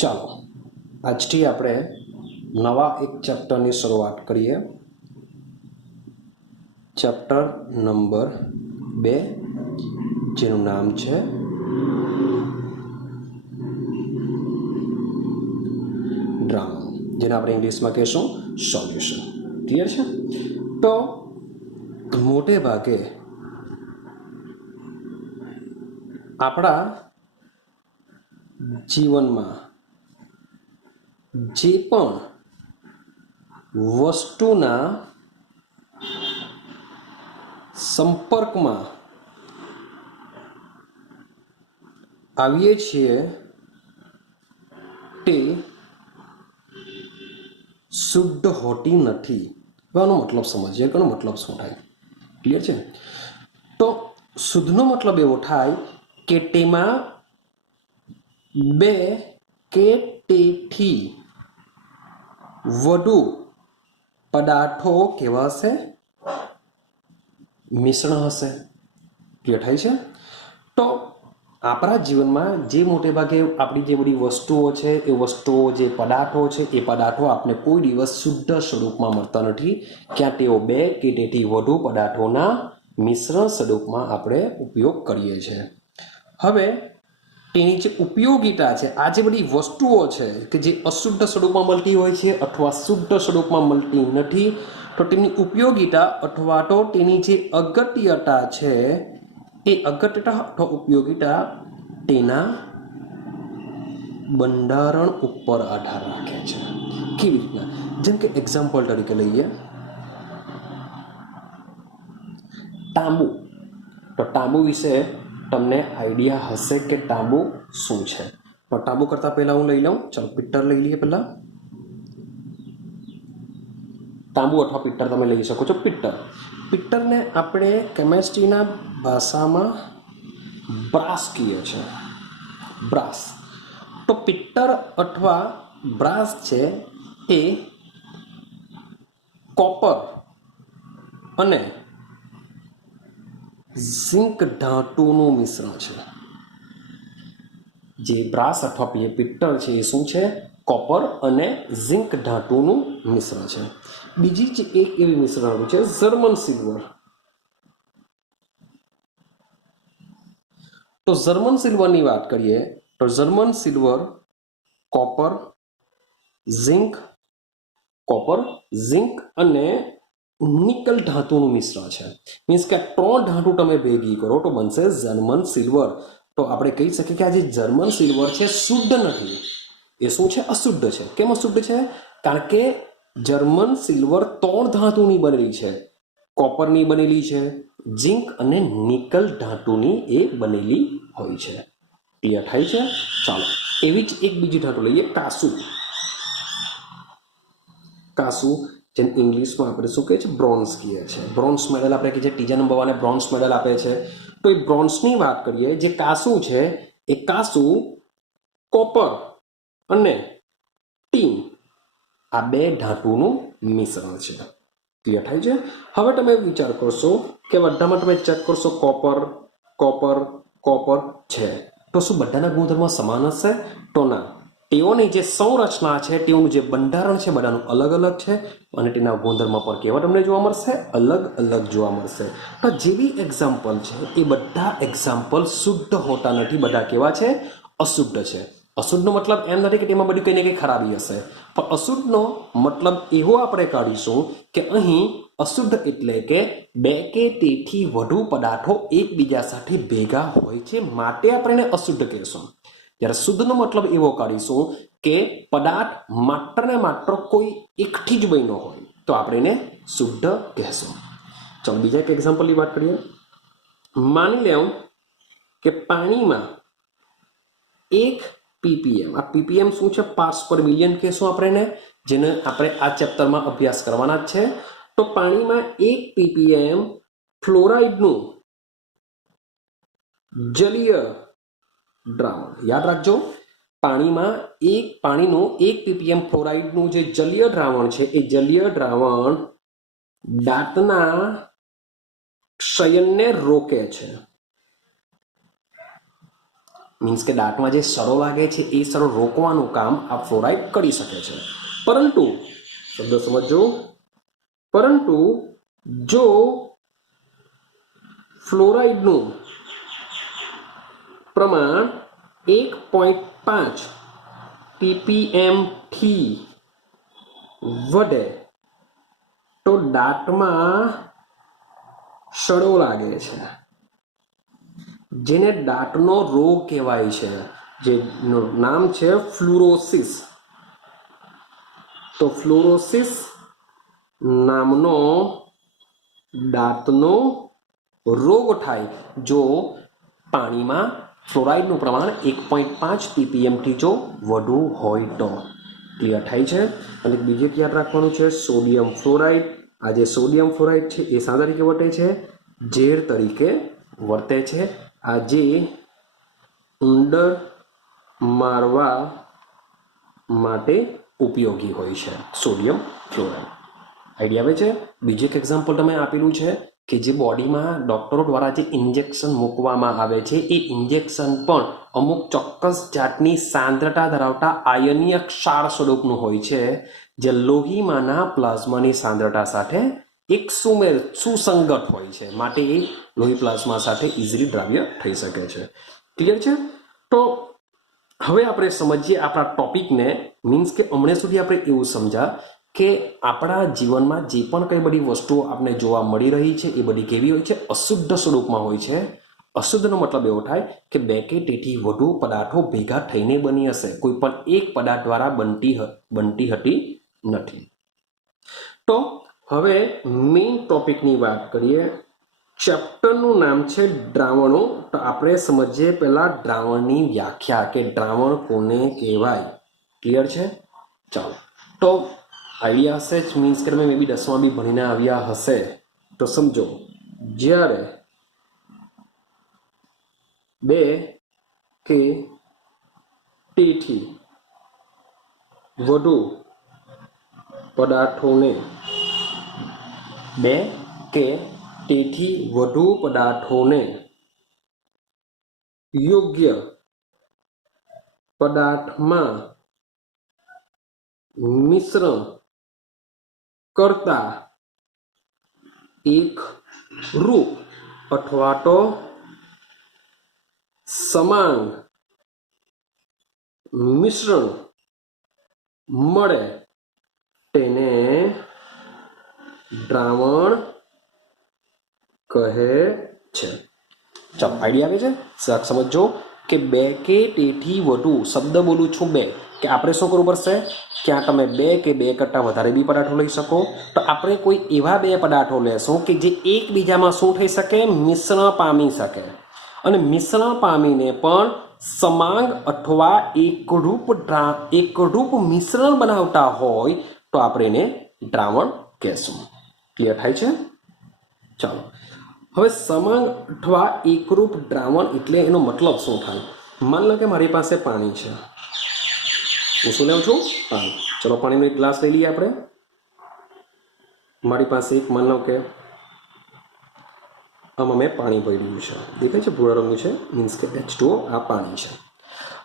ચાલો આજથી આપણે નવા એક ચેપ્ટરની શરૂઆત કરીએ. ચેપ્ટર નંબર 2 જેનું નામ છે ડ્રામા, જેને આપણે ઇંગ્લિશમાં કહીશું સોલ્યુશન. ક્લિયર છે? તો મોટે ભાગે આપણા જીવનમાં જે પણ વસ્તુના સંપર્કમાં આવીએ છીએ તે શુદ્ધ હોતી નથી. આનો મતલબ સમજીએ કે મતલબ શું થાય. ક્લિયર છે? તો શુદ્ધનો મતલબ એવો થાય કે તેમાં બે કે તેથી વધુ પદાર્થો કેવા હશે? મિશ્રણ હશે. ક્લિયર થાય છે? તો આપણા જીવનમાં જે મોટે ભાગે આપણી જે બધી વસ્તુઓ છે એ વસ્તુઓ જે પદાર્થો છે એ પદાર્થો આપણે કોઈ દિવસ શુદ્ધ સ્વરૂપમાં મળતા નથી. ક્યાં તેઓ બે કે તેથી વધુ પદાર્થોના મિશ્રણ સ્વરૂપમાં આપણે ઉપયોગ કરીએ છીએ. હવે તેની જે ઉપયોગિતા છે, આ જે બધી વસ્તુઓ છે કે જે અશુદ્ધ સ્વરૂપમાં મળતી હોય છે અથવા શુદ્ધ સ્વરૂપમાં મળતી નથી, તો તેમની ઉપયોગિતા અથવા તો તેની જે અગત્યતા છે એ અગત્યતા અથવા ઉપયોગિતા તેના બંધારણ ઉપર આધાર રાખે છે. કેવી રીતના? જેમ કે એક્ઝામ્પલ તરીકે લઈએ તાંબુ. તો તાંબુ વિશે તમને આઈડિયા હશે કે તાંબુ શું છે. પણ તાંબુ કરતા પહેલા હું લઈ લઉં. ચાલો પિત્તળ લઈ લઈએ. પહેલા તાંબુ અથવા પિત્તળ તમે લઈ શકો છો. પિત્તળને આપણે કેમેસ્ટ્રીના ભાષામાં બ્રાસ કહીએ છીએ. બ્રાસ. તો પિત્તળ અથવા બ્રાસ છે એ કોપર અને ઝિંક ધાતુનું મિશ્રણ છે. જે બ્રાસ અથવા પિત્તળ છે એ શું છે? કોપર અને ઝિંક ધાતુનું મિશ્રણ છે. બીજી જ એક એવી મિશ્રણ છે જર્મન સિલ્વર. તો જર્મન સિલ્વરની વાત કરીએ તો જર્મન સિલ્વર કોપર, ઝિંક અને નિકલ ધાતુનું મિશ્રણ છે. મીન્સ કે 3 ધાતુ તમે ભેગી કરો તો બનશે જર્મન સિલ્વર. તો આપણે કહી શકીએ કે આ જે જર્મન સિલ્વર છે શુદ્ધ નથી. એ શું છે? અશુદ્ધ છે. કેમ અશુદ્ધ છે? કારણ કે જર્મન સિલ્વર 3 ધાતુની બનેલી છે. કોપરની બનેલી છે, ઝિંક અને નિકલ ધાતુની એ બનેલી હોય છે. ક્લિયર થાય છે? ચાલો એવી જ એક બીજી ધાતુ લઈએ, કાસુ, જેમ ઇંગ્લિશમાં આપણે શું કહીએ છીએ? બ્રોન્ઝ કહીએ છીએ. બ્રોન્ઝ મેડલ આપણે કે જે ત્રીજા નંબર વાળાને બ્રોન્ઝ મેડલ આપે છે. તો એ બ્રોન્ઝની વાત કરીએ, જે કાસુ છે એ કાસુ કોપર અને ટીન આ 2 ધાતુનું મિશ્રણ છે. ક્લિયર થાય છે? હવે તમે વિચાર કરશો કે બધામાં તમે ચેક કરશો કોપર છે, તો શું બધાના ગુણધર્મો સમાન હશે? તો ના. તેઓની જે સંરચના છે, તેઓનું જે બંધારણ છે બધાનું અલગ અલગ છે અને તેના ગુણધર્મો પર કેવા તમને જોવા મળશે? અલગ અલગ જોવા મળશે. તો જેવી એક્ઝામ્પલ છે એ બધા એક્ઝામ્પલ શુદ્ધ હોતા નથી. બધા કેવા છે? અશુદ્ધ છે. અશુદ્ધનો મતલબ એમ નથી કે તેમાં બધી કંઈ ને કંઈ ખરાબી હશે, પણ અશુદ્ધનો મતલબ એવો આપણે કાઢીશું કે અહીં અશુદ્ધ એટલે કે 2 કે તેથી વધુ પદાર્થો એકબીજા સાથે ભેગા હોય છે, માટે આપણે એને અશુદ્ધ કહીશું. જ્યારે શુદ્ધનો મતલબ એવો કાઢીશું કે પદાર્થ માત્ર ને માત્ર કોઈ એકથી જ બન્યો હોય, તો આપણે એને શુદ્ધ કહેશું. ચાલો બીજા એક એક્ઝામ્પલની વાત કરીએ. માની લેવું કે પાણીમાં 1 ppm, આ ppm શું છે? પાર્ટ્સ પર મિલિયન કહેશું આપણે એને, જેને આપણે આ ચેપ્ટરમાં અભ્યાસ કરવાના જ છે. તો પાણીમાં 1 ppm ફ્લોરાઇડનું જલીય દ્રાવણ, યાદ રાખજો, પાણીનું 1 ppm ફ્લોરાઇડનું જે જલીય દ્રાવણ છે એ જલીય દ્રાવણ દાંતના ક્ષયનને રોકે છે. મીન્સ કે દાંતમાં જે સડો લાગે છે એ સડો રોકવાનું કામ આ ફ્લોરાઇડ કરી શકે છે. પરંતુ શબ્દ સમજો, પરંતુ જો ફ્લોરાઇડનું પ્રમાણ 1.5 ppm થી વધે તો દાંતમાં સડો લાગે છે, જેને દાંતનો રોગ કહેવાય છે, જેનું નામ છે ફ્લુરોસિસ. તો ફ્લુરોસિસ નામનો દાંતનો રોગ થાય જો પાણીમાં ફ્લોરાઇડનું પ્રમાણ 1.5 ppm થી જો વધુ હોય તો. ક્લિયર થાય છે? અને બીજે યાદ રાખવાનું છે સોડિયમ ફ્લોરાઇડ. આ જે સોડિયમ ફ્લોરાઇડ છે એ શા તરીકે વર્તે છે? ઝેર તરીકે વર્તે છે. આ જે ઉંદર મારવા માટે ઉપયોગી હોય છે સોડિયમ ફ્લોરાઇડ. આઈડિયા આવે છે? બીજું એક એક્ઝામ્પલ તમે આપેલું છે કે જે બોડીમાં ડૉક્ટરો દ્વારા જે ઇન્જેક્શન મૂકવામાં આવે છે એ ઇન્જેક્શન પણ અમુક ચોક્કસ જાતની સાંદ્રતા ધરાવતા આયનીય ક્ષાર સ્વરૂપનું હોય છે, જે લોહીમાંના પ્લાઝમાની સાંદ્રતા સાથે એક સુસંગત હોય છે, માટે એ લોહી પ્લાઝમા સાથે ઇઝીલી દ્રાવ્ય થઈ શકે છે. ક્લિયર છે? તો હવે આપણે સમજીએ આપણા ટોપિકને. મીન્સ કે હમણાં સુધી આપણે એવું સમજ્યા કે આપણા જીવનમાં જે પણ કઈ બધી વસ્તુઓ આપણે જોવા મળી રહી છે એ બધી કેવી હોય છે? અશુદ્ધ સ્વરૂપમાં હોય છે. અશુદ્ધનો મતલબ એવો થાય કે બે કે તેથી વધુ પદાર્થો ભેગા થઈને બની હશે, કોઈ પણ એક પદાર્થ દ્વારા બનતી હતી નથી. તો હવે મેઇન ટોપિકની વાત કરીએ. ચેપ્ટરનું નામ છે દ્રાવણો. તો આપણે સમજીએ પહેલા દ્રાવણની વ્યાખ્યા કે દ્રાવણ કોને કહેવાય. ક્લિયર છે? ચાલો, તો આઈડિયા હશે જ. મીન્સ કે તમે મે બી 10માં બી ભણીને આવ્યા હશે. તો સમજો, જ્યારે બે કે તેથી વધુ પદાર્થોને યોગ્ય પદાર્થમાં મિશ્રણ કરતા એક રૂપ અથવા તો સમાંગ મિશ્રણ મળે તેને દ્રાવણ કહે છે. ચાલો, આઈડિયા આવે છે? સમજો કે બે કે તેથી વધુ, શબ્દ બોલું છું બે, કે આપણે શું કરવું પડશે? ક્યાં તમે બે કે બે કરતાં વધારે બી પદાર્થો લઈ શકો. તો આપણે કોઈ એવા બે પદાર્થો લેશું કે જે એકબીજામાં શું થઈ શકે? મિશ્રણ પામી શકે. અને મિશ્રણ પામીને પણ સમાંગ અથવા એકરૂપ મિશ્રણ બનાવતા હોય તો આપણે એને દ્રાવણ કહેશું. ક્લિયર થાય છે? ચાલો, હવે સમાંગ અથવા એકરૂપ દ્રાવણ એટલે એનો મતલબ શું થાય? માન લો કે મારી પાસે પાણી છે. હું શું લઉં છું? પાણી. ચલો, પાણીનો એક ગ્લાસ લઈ લઈએ આપણે. મારી પાસે એક, માન લો કે આમાં મેં પાણી ભર્યું છે. દેખાય છે? ભૂરા રંગનું છે, મીન્સ કે H2O. આ પાણી છે.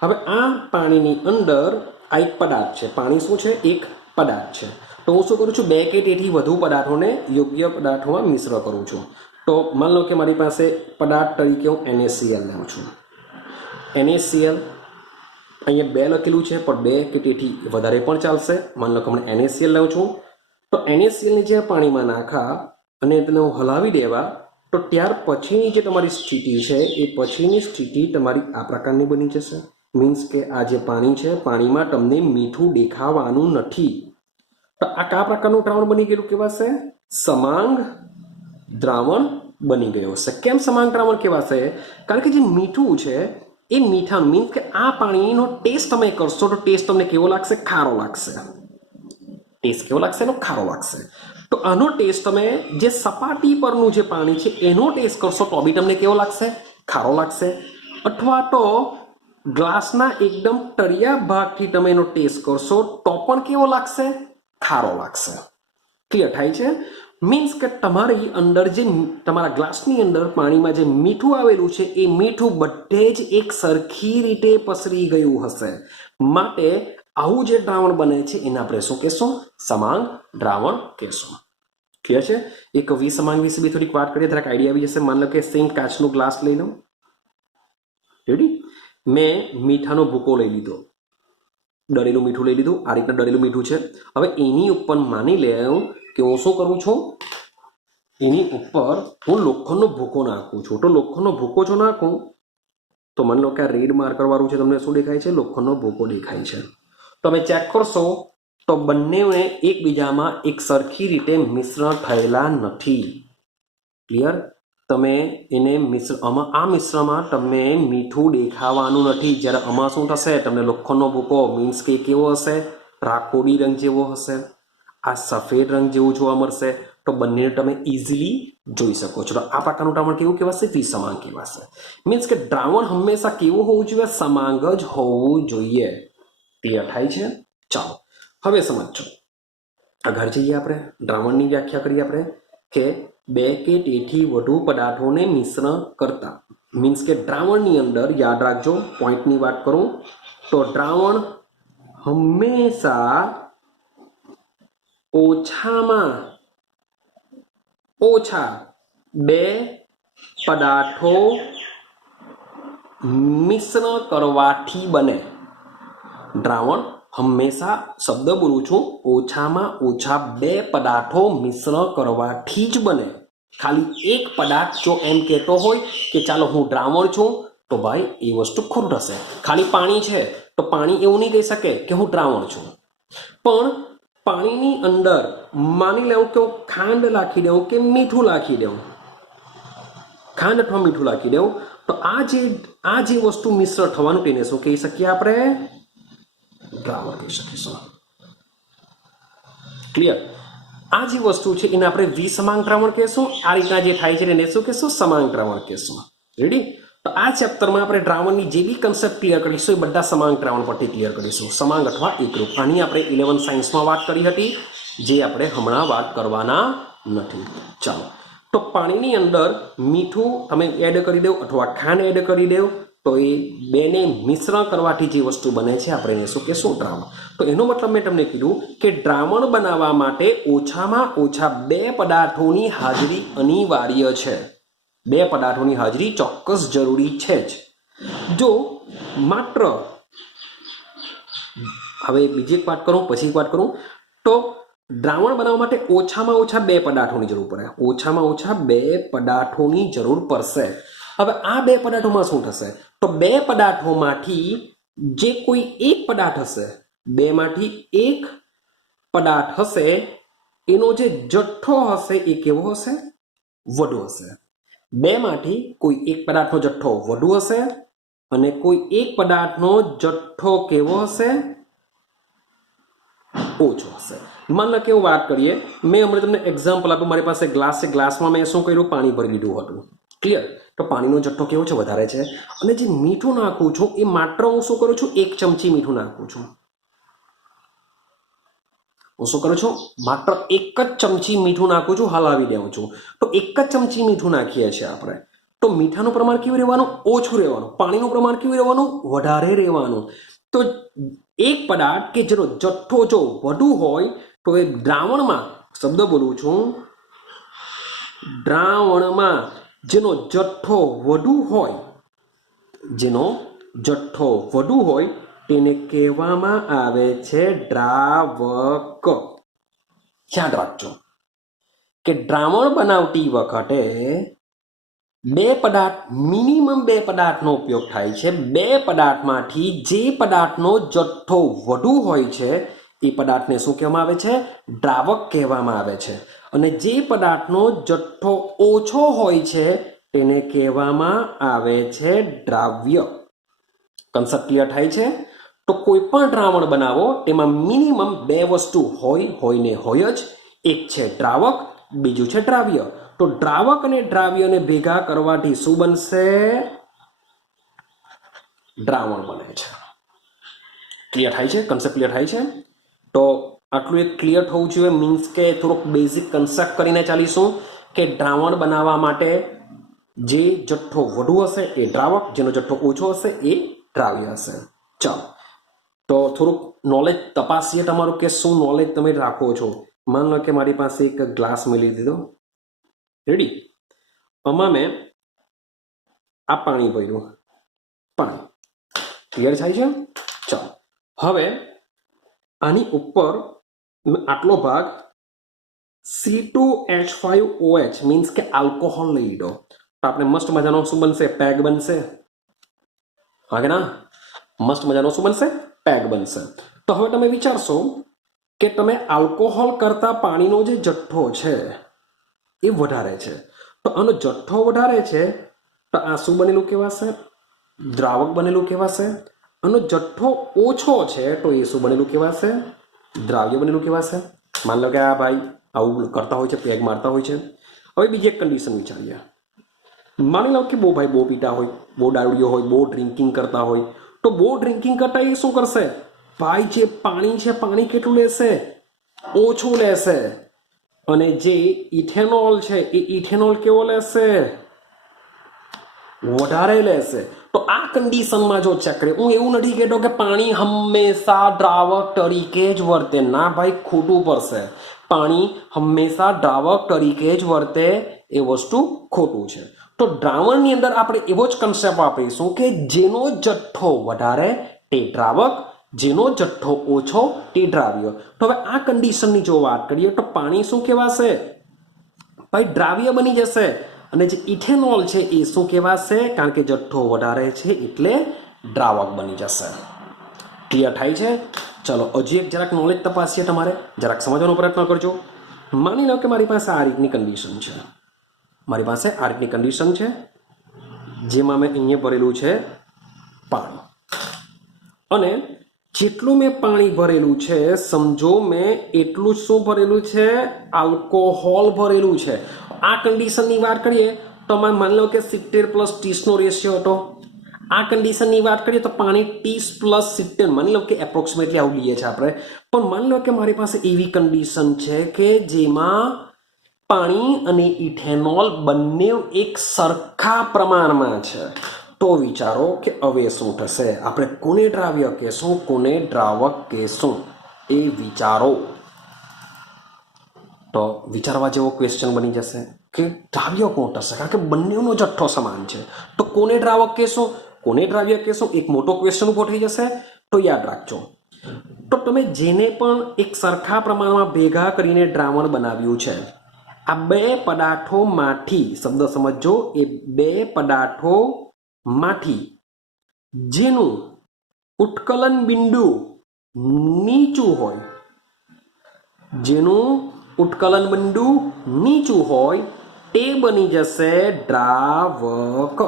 હવે આ પાણીની અંદર આ એક પદાર્થ છે. પાણી શું છે? એક પદાર્થ છે. તો હું શું કરું છું? બે કે તેથી વધુ પદાર્થોને યોગ્ય પદાર્થોમાં મિશ્ર કરું છું. તો માન લો કે મારી પાસે પદાર્થ તરીકે હું NaCl લઉં છું. NaCl અહીંયા બે લખેલું છે, પણ બે કે તેથી વધારે પણ ચાલશે. માન લો કે હું NaCl લઉં છું. તો NaClને જે પાણીમાં નાખા અને તેને હું હલાવી દેવા, તો ત્યાર પછીની જે તમારી સ્થિતિ છે એ પછીની સ્થિતિ તમારી આ પ્રકારની બની જશે. મીન્સ કે આ જે પાણી છે, પાણીમાં તમને મીઠું દેખાવાનું નથી. તો આ કયા પ્રકારનું દ્રાવણ બની ગયેલું કહેવાશે? સમાંગ દ્રાવણ બની ગયો છે. કેમ સમાંગ દ્રાવણ કહેવાશે? કારણ કે જે મીઠું છે એ મીઠાનું, મીન્સ કે આ પાણીનો ટેસ્ટ તમે કરશો તો ટેસ્ટ તમને કેવો લાગશે? ખારો લાગશે. ટેસ્ટ કેવો લાગશે? એનો ખારો લાગશે. તો આનો ટેસ્ટ તમે જે સપાટી પરનું જે પાણી છે એનો ટેસ્ટ કરશો તો બી તમને કેવો લાગશે? ખારો લાગશે. અથવા તો ગ્લાસના એકદમ તળિયા ભાગથી તમે એનો ટેસ્ટ કરશો તો પણ કેવો લાગશે? ખારો લાગશે. ક્લિયર થાય છે? मीन्स के तमारी अंदर जे तमारा ग्लासनी अंदर पाणीमां जे मीठું आवेલું છે એ મીઠું બધે જ એક સરખી રીતે પસરી ગયું હશે માટે આવું જે દ્રાવણ બને છે એને આપણે શું કહેશું સમાંગ દ્રાવણ કહેશું ક્લિયર છે એક વિસમાંગ વિશે બી થોડીક વાત કરીએ જરાક આઈડિયા આવી જશે માન લો કે સેમ કાચનો ગ્લાસ લઈ લો રેડી મેં મીઠાનો ભૂકો લઈ લીધો ડરેલું મીઠું લઈ લીધું આ રીતના ડરેલું મીઠું છે હવે એની ઉપર માની લેવું કે હું શું કરું છું એની ઉપર હું લોખંડનો ભૂકો નાખું છું તો લોખંડનો ભૂકો જો નાખું તો માની લો કે આ રેડ માર્કર વાળું છે તમને શું દેખાય છે લોખંડનો ભૂકો દેખાય છે તમે ચેક કરશો તો બંનેને એકબીજામાં એક સરખી રીતે મિશ્રણ થયેલા નથી ક્લિયર તમે એને આ મિશ્રણમાં તમે મીઠું દેખાવાનું નથી જ્યારે આમાં શું થશે તમને લોખંડનો ભૂકો મીન્સ કે કેવો હશે રાખોડી રંગ જેવો હશે આ સફેદ રંગ જેવું જોવા મળશે તો બંને તમે ઇઝીલી જોઈ શકો છો તો આ પ્રકારનું દ્રાવણ કેવું કહેવાશે વિસમાંગ કહેવાશે મીન્સ કે દ્રાવણ હંમેશા કેવું હોવું જોઈએ સમાંગ જ હોવું જોઈએ ક્લિયર થાય છે ચાલો હવે સમજો આગળ જઈએ આપણે દ્રાવણની વ્યાખ્યા કરીએ આપણે કે બે કે તેથી વધુ પદાર્થોને મિશ્રણ કરતા મીન્સ કે દ્રાવણની અંદર યાદ રાખજો પોઈન્ટની વાત કરું તો દ્રાવણ હંમેશા ઓછામાં ઓછા બે પદાર્થો મિશ્રણ કરવાથી બને દ્રાવણ હંમેશા શબ્દ બોલું છું ઓછામાં ઓછા બે પદાર્થો મિશ્રણ કરવાથી જ બને ખાલી એક પદાર્થ જો એમ કહેતો હોય કે ચાલો હું દ્રાવણ છું તો ભાઈ એ વસ્તુ ખોટું થશે ખાલી પાણી છે તો પાણી એવું નહીં કહી શકે કે હું દ્રાવણ છું પણ પાણીની અંદર માની લેવું કે હું ખાંડ નાખી દઉં કે મીઠું નાખી દઉં ખાંડ અથવા મીઠું નાખી દઉં તો આ જે વસ્તુ મિશ્ર થવાનું તેને શું કહી શકીએ આપણે દ્રાવણ કહી શકીશું ક્લિયર આ જે વસ્તુ છે એને આપણે વિસમાંગ દ્રાવણ કહેશું આ રીતના જે થાય છે એને શું કહેશું સમાંગ દ્રાવણ કહેશું રેડી તો આ ચેપ્ટરમાં આપણે દ્રાવણની જે બી કન્સેપ્ટ ક્લિયર કરીશું એ બધા સમાંગ દ્રાવણ પરથી ક્લિયર કરીશું સમાંગ અથવા એકરૂપ આની આપણે 11 સાયન્સમાં વાત કરી હતી જે આપણે હમણાં વાત કરવાના નથી ચાલો તો પાણીની અંદર મીઠું તમે એડ કરી દો અથવા ખાંડ એડ કરી દો તો એ બેને મિશ્રણ કરવાથી જે વસ્તુ બને છે આપણે એને શું કહેશું દ્રાવણ તો એનો મતલબ મેં તમને કીધું કે દ્રાવણ બનાવવા માટે ઓછામાં ઓછા બે પદાર્થોની હાજરી અનિવાર્ય છે બે પદાર્થોની હાજરી ચોક્કસ જરૂરી છે જ જો માત્ર હવે બીજી એક વાત કરું પછી એક વાત કરું તો દ્રાવણ બનાવવા માટે ઓછામાં ઓછા બે પદાર્થોની જરૂર પડે ઓછામાં ઓછા બે પદાર્થોની જરૂર પડશે હવે આ બે પદાર્થોમાં શું થશે તો બે પદાર્થોમાંથી જે કોઈ એક પદાર્થ હશે બેમાંથી એક પદાર્થ હશે એનો જે જથ્થો હશે એ કેવો હશે વધુ હશે બેમાંથી કોઈ એક પદાર્થનો જથ્થો વધુ હશે અને કોઈ એક પદાર્થનો જથ્થો કેવો હશે ઓછો હશે માન લો કે વાત કરીએ મેં હમણાં તમને એક્ઝામ્પલ આપ્યું મારી પાસે ગ્લાસ છે ગ્લાસમાં મેં શું કર્યું પાણી ભરી લીધું હતું ક્લિયર તો પાણીનો જથ્થો કેવો છે વધારે છે અને જે મીઠું નાખું છું એ માત્ર હું શું કરું છું 1 ચમચી મીઠું નાખું છું હું શું કરું છું માત્ર 1 જ ચમચી મીઠું નાખું છું હલાવી દઉં છું તો 1 જ ચમચી મીઠું નાખીએ છીએ આપણે તો મીઠાનું પ્રમાણ કેવું રહેવાનું ઓછું રહેવાનું પાણીનું પ્રમાણ કેવું રહેવાનું વધારે રહેવાનું તો એક પદાર્થ કે જેનો જથ્થો જો વધુ હોય તો એ દ્રાવણમાં શબ્દ બોલું છું દ્રાવણમાં જેનો જથ્થો વધુ હોય તેને કહેવામાં આવે છે દ્રાવક યાદ રાખજો કે દ્રાવણ બનાવતી વખતે મિનિમમ બે પદાર્થનો ઉપયોગ થાય છે બે પદાર્થમાંથી જે પદાર્થનો જથ્થો વધુ હોય છે એ પદાર્થને શું કહેવામાં આવે છે દ્રાવક કહેવામાં આવે છે અને જે પદાર્થનો જથ્થો ઓછો હોય છે તેને કહેવામાં આવે છે દ્રાવ્ય કન્સેપ્ટ ક્લિયર થાય છે તો કોઈ પણ દ્રાવણ બનાવો તેમાં મિનિમમ બે વસ્તુ હોય ને હોય જ એક છે દ્રાવક બીજું છે દ્રાવ્ય તો દ્રાવક અને દ્રાવ્યને ભેગા કરવાથી શું બનશે દ્રાવણ બને છે ક્લિયર થાય છે કન્સેપ્ટ ક્લિયર થાય છે તો આટલું એક ક્લિયર થવું જોઈએ. મીન્સ કે થોડોક બેઝિક કન્સેપ્ટ કરીને ચાલીશું કે દ્રાવણ બનાવવા માટે જે જથ્થો વધુ હશે એ દ્રાવક, જેનો જથ્થો ઓછો હશે એ દ્રાવ્ય હશે. ચાલો તો થોડુંક નોલેજ તપાસીએ તમારું કે શું નોલેજ તમે રાખો છો. માન લો કે મારી પાસે એક ગ્લાસ મેળવી દીધો, રેડી. આમાં મેં આ પાણી ભર્યું, પાણી ક્લિયર થાય છે. ચાલો હવે આની ઉપર આટલો ભાગ C2H5OH મીન્સ કે આલ્કોહોલ લઈ લીધો, તો આપણે મસ્ત મજાનો શું બનશે? પેગ બનશે. હા કે ના? મસ્ત મજાનો શું બનશે? પેગ બનશે. તો હવે તમે વિચારશો કે તમે આલ્કોહોલ કરતા પાણીનો જે જથ્થો છે એ વધારે છે, તો આનો જથ્થો વધારે છે તો આ શું બનેલું કહેવાશે? દ્રાવક બનેલું કહેવાશે. આનો જથ્થો ઓછો છે તો એ શું બનેલું કહેવાશે? દ્રાવ્ય બનેલું કહેવાશે. માન લો કે આ ભાઈ આવું કરતા હોય છે, પેગ મારતા હોય છે. હવે બીજી એક કન્ડિશન વિચારીએ. માની લો કે બહુ ભાઈ બહુ પીતા હોય, બહુ દારૂડિયો હોય, બહુ ડ્રિંકિંગ કરતા હોય, તો બહુ ડ્રિંકિંગ કરતા એ શું કરશે? ભાઈ જે પાણી છે, પાણી કેટલું લેશે? ઓછું લેશે. અને જે ઇથેનોલ છે એ ઇથેનોલ કેવો લેશે? વધારે લેશે. તો આ કન્ડિશનમાં જો ચેક કરીએ, હું એવું નથી કહેતો કે પાણી હંમેશા દ્રાવક તરીકે જ વર્તે. ના ભાઈ, ખોટું પડશે. પાણી હંમેશા દ્રાવક તરીકે જ વર્તે એ વસ્તુ ખોટું છે. તો દ્રાવણની અંદર આપણે એવો જ કન્સેપ્ટ વાપરીશું કે જેનો જથ્થો વધારે તે દ્રાવક, જેનો જથ્થો ઓછો તે દ્રાવ્ય. તો હવે આ કન્ડિશનની જો વાત કરીએ તો પાણી શું કહેવાશે? ભાઈ દ્રાવ્ય બની જશે. અને જે ઇથેનોલ છે એ શું કહેવાશે? કારણ કે જથ્થો વધારે છે એટલે દ્રાવક બની જશે. ક્લિયર થાય છે? ચલો હજી એક જરાક નોલેજ તપાસીએ. તમારે જરાક સમજવાનો પ્રયત્ન કરજો. માની લો કે મારી પાસે આ રીતની કન્ડિશન છે, મારી પાસે આ રીતની કન્ડિશન છે જેમાં મેં અહીંયા ભરેલું છે પાણી, અને જેટલું મેં પાણી ભરેલું છે સમજો મેં એટલું જ શું ભરેલું છે? આલ્કોહોલ ભરેલું છે. આ કન્ડિશનની વાત કરીએ તો માની લો કે 70+30 રેશિયો હતો. આ કન્ડિશનની વાત કરીએ તો પાણી 30+70, માની લો કે એપ્રોક્સિમેટલી આવું લઈએ છીએ આપણે. પણ માની લો કે મારી પાસે એવી કન્ડિશન છે કે જેમાં પાણી અને ઇથેનોલ બંને એક સરખા પ્રમાણમાં છે. તો વિચારો કે હવે શું થશે? આપણે કોને દ્રાવ્ય કહેશું, કોને દ્રાવક કહેશું? એ વિચારો. તો વિચારવા જેવો ક્વેશ્ચન બની જશે કે દ્રાવ્ય કોણ થશે, કારણ કે બંનેનો જથ્થો સમાન છે. તો કોને દ્રાવક કહેશું, કોને દ્રાવ્ય કહેશું? એક મોટો ક્વેશ્ચન ઉભો થઈ જશે. તો યાદ રાખજો, તો તમે જેને પણ એક સરખા પ્રમાણમાં ભેગા કરીને દ્રાવણ બનાવ્યું છે, આ બે પદાર્થોમાંથી, શબ્દ સમજો, એ બે પદાર્થોમાંથી જેનું ઉત્કલન બિંદુ નીચું હોય, જેનું ઉત્કલન બિંદુ નીચું હોય તે બની જશે દ્રાવક.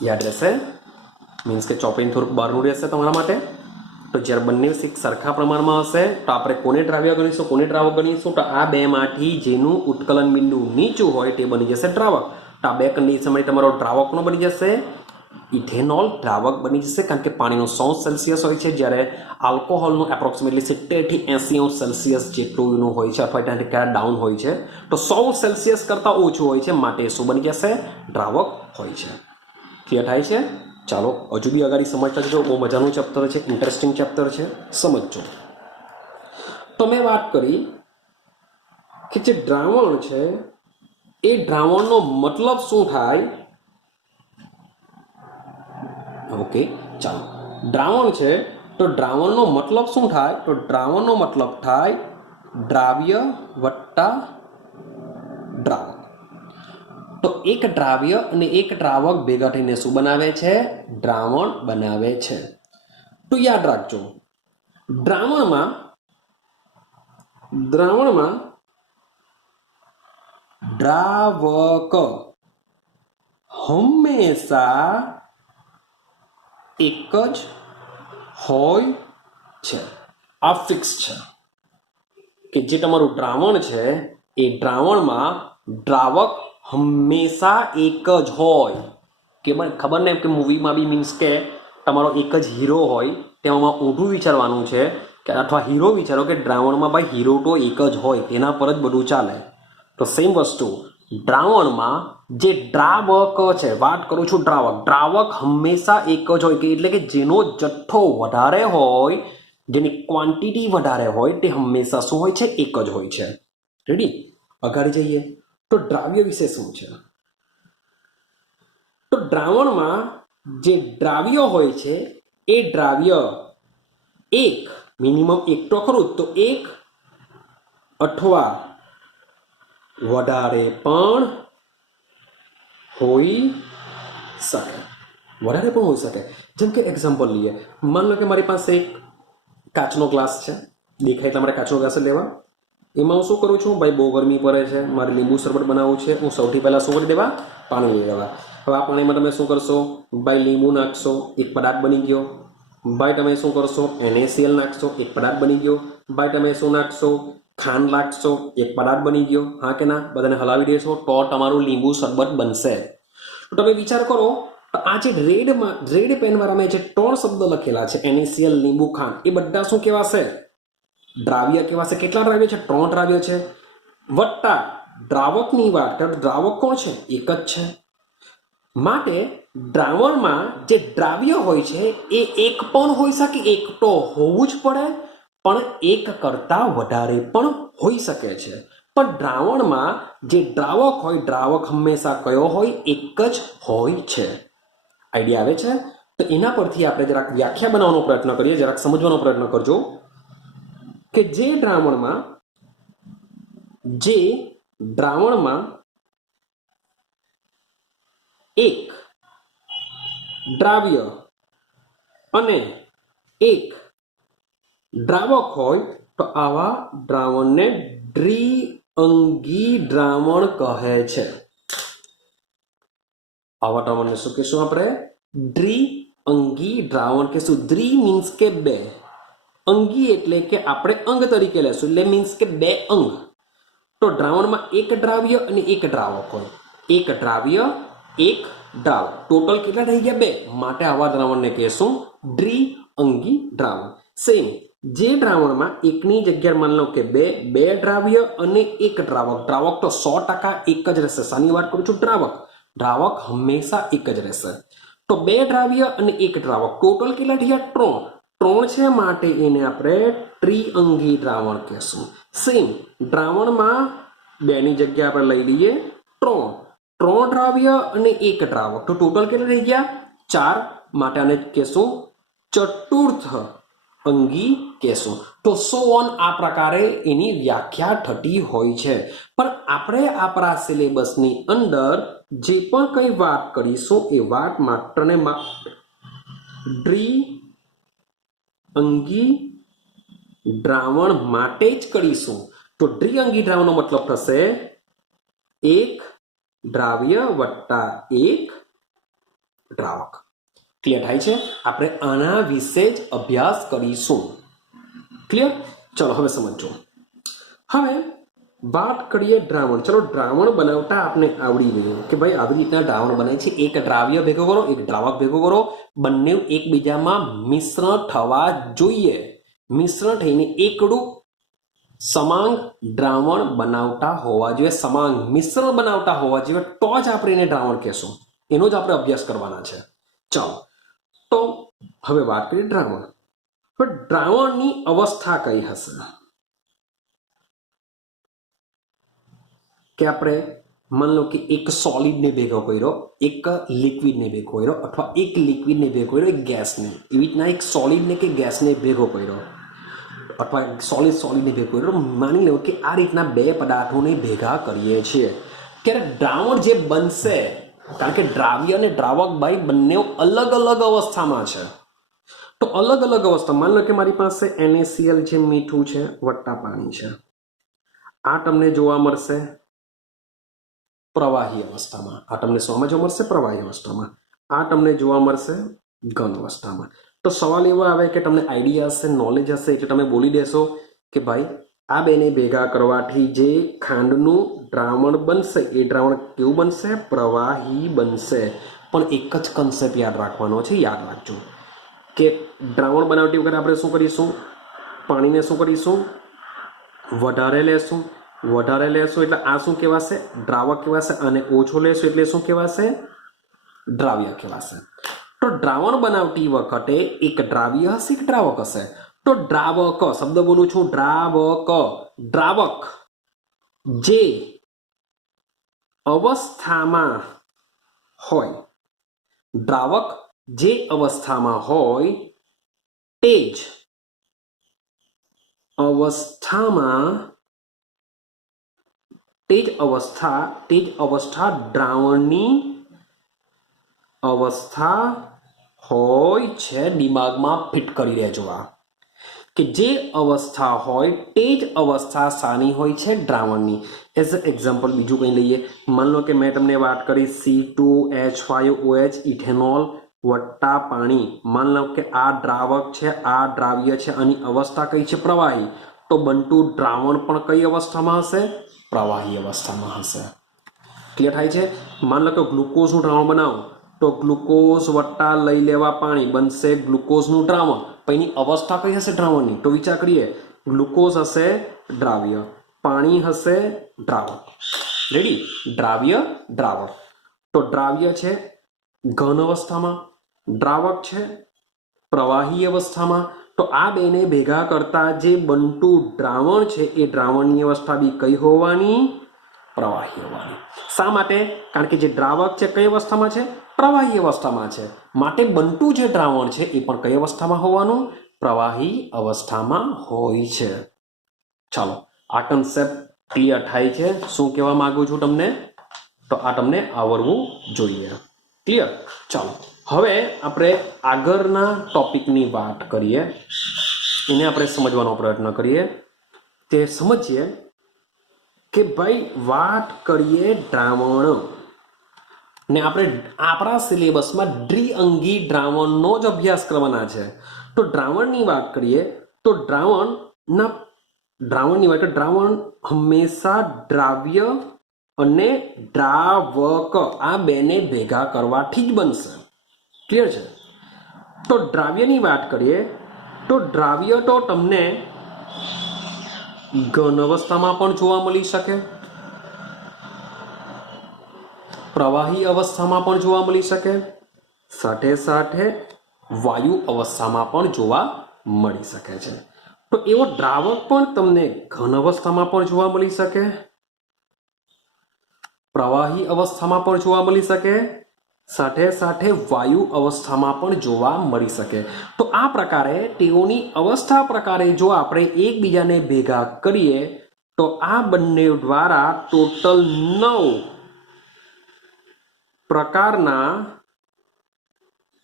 યાદ રહેશે? મીન્સ કે ચોપડીને થોડુંક બહારનું રહેશે તમારા માટે. તો જ્યારે બંને સરખા પ્રમાણમાં હશે તો આપણે કોને દ્રાવ્ય ગણીશું, કોને દ્રાવક ગણીશું? તો આ બેમાંથી જેનું ઉત્કલન બિંદુ નીચું હોય તે બની જશે દ્રાવક. તો આ બે કન્ડિશનમાં તમારો દ્રાવક કોનો બની જશે? ઇથેનોલ દ્રાવક બની જશે. કારણ કે પાણીનું 100 સેલ્સિયસ હોય છે, જ્યારે આલ્કોહોલનું એપ્રોક્સિમેટલી 70 થી 80 સેલ્સિયસ જેટલું હોય છે, અથવા ત્યાંથી ક્યાં ડાઉન હોય છે. તો 100 સેલ્સિયસ કરતાં ઓછું હોય છે, માટે શું બની જશે? દ્રાવક હોય છે. ક્લિયર થાય છે? ચાલો હજુ બી અગાડી સમજતા જજો. બહુ મજાનું ચેપ્ટર છે, ઇન્ટરેસ્ટિંગ ચેપ્ટર છે, સમજજો. તો મેં વાત કરી કે જે દ્રાવણ છે એ દ્રાવણનો મતલબ શું થાય? ઓકે, ચાલો. દ્રાવણ છે તો દ્રાવણનો મતલબ શું થાય? તો દ્રાવણનો મતલબ થાય દ્રાવ્ય વત્તા દ્રાવક. તો એક દ્રાવ્ય અને એક દ્રાવક ભેગા થઈને શું બનાવે છે? દ્રાવણ બનાવે છે. તો યાદ રાખજો, દ્રાવણમાં દ્રાવક હંમેશા એક જ હોય છે. આ ફિક્સ છે કે જે તમારું દ્રાવણ છે એ દ્રાવણમાં દ્રાવક હંમેશા એક જ હોય. કે મને ખબર નહીં કે મૂવીમાં બી મીન્સ કે તમારો એક જ હીરો હોય, તેમાં ઊંધું વિચારવાનું છે કે અથવા હીરો વિચારો કે દ્રાવણમાં ભાઈ હીરો તો એક જ હોય, તેના પર જ બધું ચાલે. તો સેમ વસ્તુ દ્રાવણમાં જે દ્રાવક છે, વાત કરું છું દ્રાવક હંમેશા એક જ હોય, કે એટલે કે જેનો જથ્થો વધારે હોય, જેની ક્વોન્ટિટી વધારે હોય, તે હંમેશા શું હોય છે? એક જ હોય છે. રેડી? આગળ જઈએ તો દ્રાવ્ય વિશે શું છે? તો દ્રાવણમાં જે દ્રાવ્ય હોય છે એ દ્રાવ્ય એક મિનિમમ એક તો ખરું, તો એક અથવા વધારે પણ હોઈ શકે. વધારે પણ હોઈ શકે. જેમ કે એક્ઝામ્પલ લઈએ, માન લો કે મારી પાસે એક કાચનો ગ્લાસ છે, દેખાય એટલે મારે કાચનો ગ્લાસ લેવા. એમાં હું શું કરું છું? ભાઈ બહુ ગરમી પડે છે, મારે લીંબુ શરબત બનાવવું છે, હું સૌથી પહેલાં શું કરી દેવા? પાણી લઈ લેવા. હવે આ પાણીમાં તમે શું કરશો? ભાઈ લીંબુ નાખશો, એક પદાર્થ બની ગયો. ભાઈ તમે શું કરશો? NaCl નાખશો, એક પદાર્થ બની ગયો. ભાઈ તમે શું નાખશો? ખાંડ નાખશો, એક પદાર્થ બની ગયો. હા કે ના? બધાને હલાવી દેશો તો તમારું લીંબુ શરબત બનશે. તો તમે વિચાર કરો, આ જે રેડ પેનવાળા મેં જે 3 શબ્દ લખેલા છે, NaCl, લીંબુ, ખાંડ, એ બધા શું કહેવાશે? દ્રાવ્ય કહેવાશે. કેટલા દ્રાવ્ય છે? 3 દ્રાવ્ય છે. વત્તા દ્રાવકની વાત કરે, દ્રાવક કોણ છે? એક જ છે. માટે દ્રાવણમાં જે દ્રાવ્ય હોય છે એ એક પણ હોઈ શકે, એક તો હોવું જ પડે, પણ એક કરતા વધારે પણ હોઈ શકે છે. પણ દ્રાવણમાં જે દ્રાવક હોય, દ્રાવક હંમેશા કયો હોય? એક જ હોય છે. આઈડિયા આવે છે? તો એના પરથી આપણે જરાક વ્યાખ્યા બનાવવાનો પ્રયત્ન કરીએ, જરાક સમજવાનો પ્રયત્ન કરજો કે જે દ્રાવણમાં એક દ્રાવ્ય અને એક દ્રાવક હોય તો આવા દ્રાવણને દ્વિઅંગી દ્રાવણ કહે છે. આવા દ્રાવણને શું કહીશું આપણે? દ્વિઅંગી દ્રાવણ કહીશું. દ્વિ મીન્સ કે 2, અંગી એટલે કે આપણે અંગ તરીકે લેશું, એટલે મીન્સ કે 2 અંગ. તો દ્રાવણમાં એક દ્રાવ્ય અને એક દ્રાવક હોય. એક દ્રાવ્ય, એક દ્રાવક, ટોટલ કેટલા થઈ ગયા? 2. માટે આવા દ્રાવણને કહેશું દ્વિઅંગી દ્રાવણ. સેમ જે દ્રાવણમાં એકની જગ્યાએ માની લો કે 2 દ્રાવ્ય અને એક દ્રાવક. દ્રાવક તો 100% એક જ રહેશે. શાની વાત કરું છું? દ્રાવક હંમેશા એક જ રહેશે. તો 2 દ્રાવ્ય અને એક દ્રાવક, ટોટલ કેટલા થયા? 3 છે. માટે એને આપણે ત્રિઅંગી દ્રાવણ કહેશું. સેમ દ્રાવણમાં 2 ની જગ્યા આપણે લઈ લઈએ 3 દ્રાવ્ય અને એક દ્રાવક, તો ટોટલ કેટલા થઈ ગયા? 4. માટે આને કહેશું ચતુર્થ અંગી કહેશું. તો સો ઓન આ પ્રકારે એની વ્યાખ્યા થતી હોય છે. પણ આપણે આપણા સિલેબસની અંદર જે પણ કંઈ વાત કરીશું એ વાત માત્ર ને દ્વિઅંગી દ્રાવણ માટે જ કરીશું. તો દ્વિઅંગી દ્રાવણનો મતલબ થશે એક દ્રાવ્ય વત્તા એક દ્રાવક. ક્લિયર થાય છે? આપણે આના વિશે જ અભ્યાસ કરીશું. ક્લિયર? ચલો હવે સમજો. હવે વાત કરીએ દ્રાવણ. ચલો દ્રાવણ બનાવતા આપણે આવડી ગયું કે ભાઈ આવી રીતના દ્રાવણ બને છે. એક દ્રાવ્ય ભેગો કરો, એક દ્રાવક ભેગો કરો, બંને એકબીજામાં મિશ્રણ થવા જોઈએ. મિશ્રણ થઈને એકરૂપ સમાંગ દ્રાવણ બનાવતા હોવા જોઈએ, સમાંગ મિશ્રણ બનાવતા હોવા જોઈએ, તો જ આપણે એને દ્રાવણ કહેશું. એનો જ આપણે અભ્યાસ કરવાના છે. ચાલો તો હવે વાત કરીએ દ્રાવણ. પણ દ્રાવણની અવસ્થા કઈ હશે? કે આપણે માન લો કે એક સોલિડને ભેગો કર્યો, એક લિક્વિડને ભેગો કર્યો, અથવા એક લિક્વિડને ભેગો કર્યો એક ગેસને. એવી રીતના એક સોલિડને કે ગેસને ભેગો કર્યો, અથવા સોલિડને ભેગો કર્યો. માની લો કે આ રીતના 2 પદાર્થોને ભેગા કરીએ છીએ ત્યારે દ્રાવણ જે બનશે, કારણ કે દ્રાવ્ય અને દ્રાવક ભાઈ બંને અલગ અલગ અવસ્થામાં છે. તો અલગ અલગ અવસ્થા, માની લો કે મારી પાસે NaCl છે, મીઠું છે, વત્તા પાણી છે. આ તમને જોવા મળશે પ્રવાહી અવસ્થામાં. આ તમને શોમાં જોવા મળશે? પ્રવાહી અવસ્થામાં. આ તમને જોવા મળશે ઘન અવસ્થામાં. તો સવાલ એવો આવે કે તમને આઈડિયા હશે, નોલેજ હશે, એટલે તમે બોલી દેશો કે ભાઈ આ બેને ભેગા કરવાથી જે ખાંડનું દ્રાવણ બનશે એ દ્રાવણ કેવું બનશે? પ્રવાહી બનશે. પણ એક જ કન્સેપ્ટ યાદ રાખવાનો છે. યાદ રાખજો કે દ્રાવણ બનાવતી વખતે આપણે શું કરીશું? પાણીને શું કરીશું? વધારે લેશું એટલે આ શું કહેવાશે? દ્રાવક કહેવાશે. અને ઓછો લેશું એટલે શું કહેવાશે? દ્રાવ્ય કહેવાશે. તો દ્રાવણ બનાવતી વખતે એક દ્રાવ્ય હશે, એક દ્રાવક હશે. તો દ્રાવક શબ્દ બોલું છું, દ્રાવક જે અવસ્થામાં હોય, દ્રાવક જે અવસ્થામાં હોય તે જ અવસ્થા દ્રાવણની અવસ્થા હોય છે. દિમાગમાં ફિટ કરી લેજો આ, કે જે અવસ્થા હોય તે જ અવસ્થા શાની હોય છે? દ્રાવણની. એઝ એક્ઝામ્પલ બીજું કંઈ લઈએ. માની લો કે મેં તમને વાત કરી C2H5OH ઇથેનોલ વત્તા પાણી. માની લો કે આ દ્રાવક છે, આ દ્રાવ્ય છે, આની અવસ્થા કઈ છે? પ્રવાહી. તો બનતું દ્રાવણ પણ કઈ અવસ્થામાં હશે? પ્રવાહી અવસ્થામાં હશે. ક્લિયર થાય છે? માની લો કે ગ્લુકોઝનું દ્રાવણ બનાવો તો ગ્લુકોઝ વત્તા લઈ લેવા પાણી બનશે ગ્લુકોઝનું દ્રાવણ. એની અવસ્થા કઈ હશે દ્રાવણની? તો વિચાર કરીએ, ગ્લુકોઝ હશે દ્રાવ્ય, પાણી હશે દ્રાવક. રેડી? દ્રાવ્ય, દ્રાવક. તો દ્રાવ્ય છે ઘન અવસ્થામાં, દ્રાવક છે પ્રવાહી અવસ્થામાં. તો આ બેને ભેગા કરતા જે બનતું દ્રાવણ છે એ દ્રાવણની અવસ્થા બી કઈ હોવાની? પ્રવાહી હોવાની. શા માટે? કારણ કે જે દ્રાવક છે કઈ અવસ્થામાં છે? પ્રવાહી અવસ્થામાં છે. માટે બનતું જે દ્રાવણ છે એ પણ કઈ અવસ્થામાં હોવાનું? પ્રવાહી અવસ્થામાં હોય છે. ચાલો, આ કન્સેપ્ટ ક્લિયર થાય છે? શું કહેવા માંગુ છું તમને? તો આ તમને આવડવું જોઈએ. ક્લિયર? ચાલો, હવે આપણે આગળના ટોપિકની વાત કરીએ, એને આપણે સમજવાનો પ્રયત્ન કરીએ. તે સમજીએ કે ભાઈ વાત કરીએ દ્રાવણ, ને આપણે આપણા સિલેબસમાં દ્વિઅંગી દ્રાવણનો જ અભ્યાસ કરવાના છે. તો દ્રાવણની વાત કરીએ તો દ્રાવણ હંમેશા દ્રાવ્ય અને દ્રાવક આ બેને ભેગા કરવાથી જ બનશે. ક્લિયર છે? તો દ્રાવ્યની વાત કરીએ તો દ્રાવ્ય તો તમને ઘન અવસ્થામાં પણ જોવા મળી શકે, પ્રવાહી અવસ્થામાં પણ જોવા મળી શકે, સાથે સાથે વાયુ અવસ્થામાં પણ જોવા મળી શકે છે. તો એવો દ્રાવક પણ તમને ઘન અવસ્થામાં પણ જોવા મળી શકે, પ્રવાહી અવસ્થામાં પણ જોવા મળી શકે, સાથે સાથે વાયુ અવસ્થામાં પણ જોવા મળી શકે. તો આ પ્રકારે તેઓની અવસ્થા પ્રકારે જો આપણે એકબીજાને ભેગા કરીએ તો આ બંને દ્વારા ટોટલ 9 પ્રકારના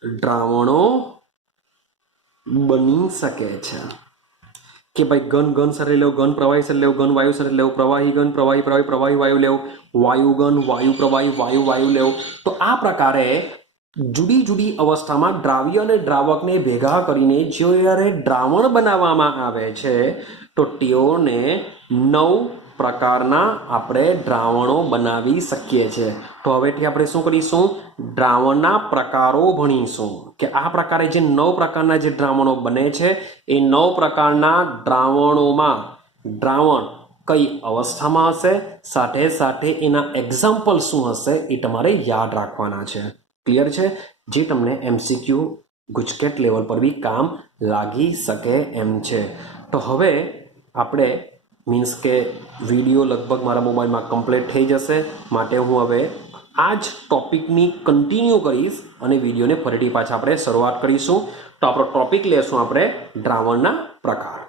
દ્રાવણો બની શકે છે. કે ભાઈ ઘન સાથે લેવું, ઘન પ્રવાહી સાથે લેવું, ઘન વાયુ સાથે લેવું, પ્રવાહી ઘન, પ્રવાહી પ્રવાહી, પ્રવાહી વાયુ લેવું, વાયુ ઘન, વાયુ પ્રવાહી, વાયુ વાયુ લેવું. તો આ પ્રકારે જુદી જુદી અવસ્થામાં દ્રાવ્ય અને દ્રાવકને ભેગા કરીને જ્યારે દ્રાવણ બનાવવામાં આવે છે તો તેઓને 9 પ્રકારના આપણે દ્રાવણો બનાવી શકીએ છીએ. તો હવેથી આપણે શું કરીશું? દ્રાવણના પ્રકારો ભણીશું કે આ પ્રકારે જે 9 પ્રકારના જે દ્રાવણો બને છે એ 9 પ્રકારના દ્રાવણોમાં દ્રાવણ કઈ અવસ્થામાં હશે, સાથે સાથે એના એક્ઝામ્પલ શું હશે એ તમારે યાદ રાખવાના છે. ક્લિયર છે? જે તમને MCQ ગુજકેટ લેવલ પર બી કામ લાગી શકે એમ છે. તો હવે આપણે મીન્સ કે વિડીયો લગભગ મારા મોબાઈલમાં કમ્પ્લીટ થઈ જશે, માટે હું હવે આ જ ટોપિકની કન્ટિન્યુ કરીશ અને વિડીયોને ફરીથી પાછા આપણે શરૂઆત કરીશું. તો આપણો ટોપિક લેશું આપણે દ્રાવણના પ્રકાર.